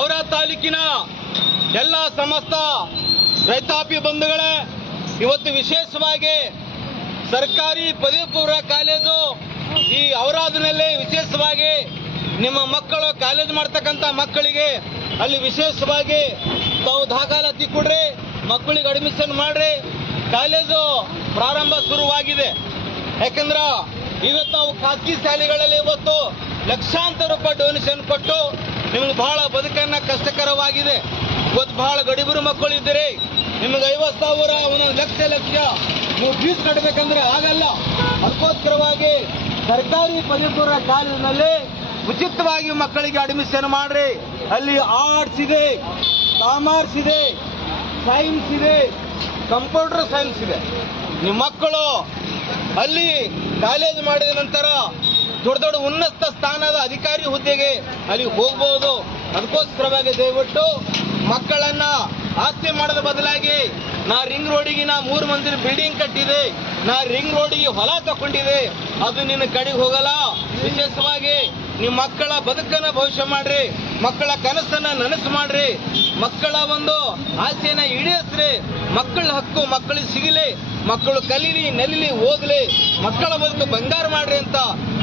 ಔರಾದ್ ತಾಲೂಕಿನ ಎಲ್ಲ ಸಮಸ್ತ ರೈತಾಪಿ ಬಂಧುಗಳೇ, ಇವತ್ತು ವಿಶೇಷವಾಗಿ ಸರ್ಕಾರಿ ಪದವಿ ಪೂರ್ವ ಕಾಲೇಜು ಈ ಔರಾದ್ನಲ್ಲಿ ವಿಶೇಷವಾಗಿ ನಿಮ್ಮ ಮಕ್ಕಳು ಕಾಲೇಜ್ ಮಾಡ್ತಕ್ಕಂಥ ಮಕ್ಕಳಿಗೆ ಅಲ್ಲಿ ವಿಶೇಷವಾಗಿ ತಾವು ದಾಖಲಾತಿ ಕೊಡ್ರಿ, ಮಕ್ಕಳಿಗೆ ಅಡ್ಮಿಷನ್ ಮಾಡ್ರಿ. ಕಾಲೇಜು ಪ್ರಾರಂಭ ಶುರುವಾಗಿದೆ. ಯಾಕಂದ್ರೆ ಇವತ್ತು ನಾವು ಖಾಸಗಿ ಶಾಲೆಗಳಲ್ಲಿ ಇವತ್ತು ಲಕ್ಷಾಂತರ ರೂಪಾಯಿ ಡೊನೇಷನ್ ಕೊಟ್ಟು ನಿಮ್ಗೆ ಬಹಳ ಬದುಕನ್ನ ಕಷ್ಟಕರವಾಗಿದೆ. ಇವತ್ತು ಬಹಳ ಗಡಿಬರು ಮಕ್ಕಳು ಇದ್ದೀರಿ, ನಿಮಗೆ 50,000 ಒಂದೊಂದು ಲಕ್ಷ ನೀವು ಫೀಸ್ ಕಟ್ಟಬೇಕಂದ್ರೆ ಆಗಲ್ಲ. ಅದಕ್ಕೋಸ್ಕರವಾಗಿ ಸರ್ಕಾರಿ ಪದವಿ ಪೂರ್ವ ಕಾಲೇಜಿನಲ್ಲಿ ಉಚಿತವಾಗಿ ಮಕ್ಕಳಿಗೆ ಅಡ್ಮಿಷನ್ ಮಾಡ್ರಿ. ಅಲ್ಲಿ ಆರ್ಟ್ಸ್ ಇದೆ, ಕಾಮರ್ಸ್ ಇದೆ, ಸೈನ್ಸ್ ಇದೆ, ಕಂಪ್ಯೂಟರ್ ಸೈನ್ಸ್ ಇದೆ. ನಿಮ್ಮ ಮಕ್ಕಳು ಅಲ್ಲಿ ಕಾಲೇಜ್ ಮಾಡಿದ ನಂತರ ದೊಡ್ಡ ದೊಡ್ಡ ಉನ್ನತ ಸ್ಥಾನದ ಅಧಿಕಾರಿ ಹುದ್ದೆಗೆ ಅಲ್ಲಿ ಹೋಗ್ಬೋದು. ಅದಕ್ಕೋಸ್ಕರವಾಗಿ ದಯವಿಟ್ಟು ಮಕ್ಕಳನ್ನ ಆಸ್ತಿ ಮಾಡೋದ ಬದಲಾಗಿ ನಾ ರಿಂಗ್ ರೋಡಿಗೆ 3 ಮಂದಿರ ಬಿಲ್ಡಿಂಗ್ ಕಟ್ಟಿದೆ, ನಾ ರಿಂಗ್ ರೋಡಿಗೆ ಹೊಲ ತಗೊಂಡಿದೆ, ಅದು ನಿನ್ನ ಕಡೆಗೆ ಹೋಗಲ್ಲ. ವಿಶೇಷವಾಗಿ ನಿಮ್ಮ ಮಕ್ಕಳ ಬದುಕನ್ನ ಭವಿಷ್ಯ ಮಾಡ್ರಿ, ಮಕ್ಕಳ ಕನಸನ್ನ ನನಸು ಮಾಡ್ರಿ, ಮಕ್ಕಳ ಒಂದು ಆಸೆಯನ್ನ ಈಡೇರಿಸ್ರಿ. ಮಕ್ಕಳ ಹಕ್ಕು ಮಕ್ಕಳಿಗೆ ಸಿಗಲಿ, ಮಕ್ಕಳು ಕಲೀಲಿ, ನಲಿಲಿ, ಓದಲಿ, ಮಕ್ಕಳ ಬದುಕು ಬಂಗಾರ ಮಾಡ್ರಿ ಅಂತ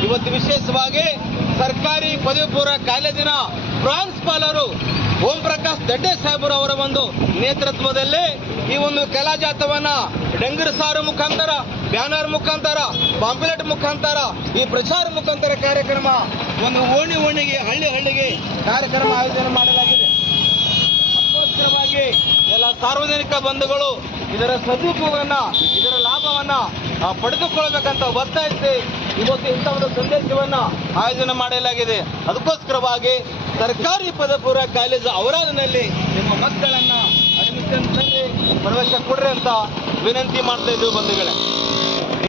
ಇವತ್ತು ವಿಶೇಷವಾಗಿ ಸರ್ಕಾರಿ ಪದವಿ ಪೂರ್ವ ಕಾಲೇಜಿನ ಪ್ರಾಂಶುಪಾಲರು ಓಂ ಪ್ರಕಾಶ್ ದಡ್ಡೆ ಸಾಹೇಬರು ಅವರ ಒಂದು ನೇತೃತ್ವದಲ್ಲಿ ಈ ಒಂದು ಕಲಾ ಜಾಥವನ್ನ ಡಂಗರ ಸಾರು ಮುಖಾಂತರ, ಬ್ಯಾನರ್ ಮುಖಾಂತರ, ಪಾಂಪ್ಲೆಟ್ ಮುಖಾಂತರ, ಈ ಪ್ರಚಾರ ಮುಖಾಂತರ ಕಾರ್ಯಕ್ರಮ ಒಂದು ಓಣಿಗೆ ಹಳ್ಳಿಗೆ ಕಾರ್ಯಕ್ರಮ ಆಯೋಜನೆ ಮಾಡಲಾಗಿದೆ. ಅದಕ್ಕೋಸ್ಕರವಾಗಿ ಎಲ್ಲ ಸಾರ್ವಜನಿಕ ಬಂಧುಗಳು ಇದರ ಸದುಪಯೋಗವನ್ನ, ಇದರ ಲಾಭವನ್ನ ಪಡೆದುಕೊಳ್ಳಬೇಕಂತ ಒತ್ತಾಯಿಸಿ ಇವತ್ತು ಇಂಥ ಒಂದು ಸಂದೇಶವನ್ನ ಆಯೋಜನೆ ಮಾಡಲಾಗಿದೆ. ಅದಕ್ಕೋಸ್ಕರವಾಗಿ ಸರ್ಕಾರಿ ಪದವಿ ಪೂರ್ವ ಕಾಲೇಜು ಔರಾದ್ನಲ್ಲಿ ನಿಮ್ಮ ಮಕ್ಕಳನ್ನ ಅಡ್ಮಿಷನ್ ಪ್ರವೇಶ ಕೊಡ್ರಿ ಅಂತ ವಿನಂತಿ ಮಾಡ್ತಾ ಇದ್ದೀವಿ ಬಂಧುಗಳೇ.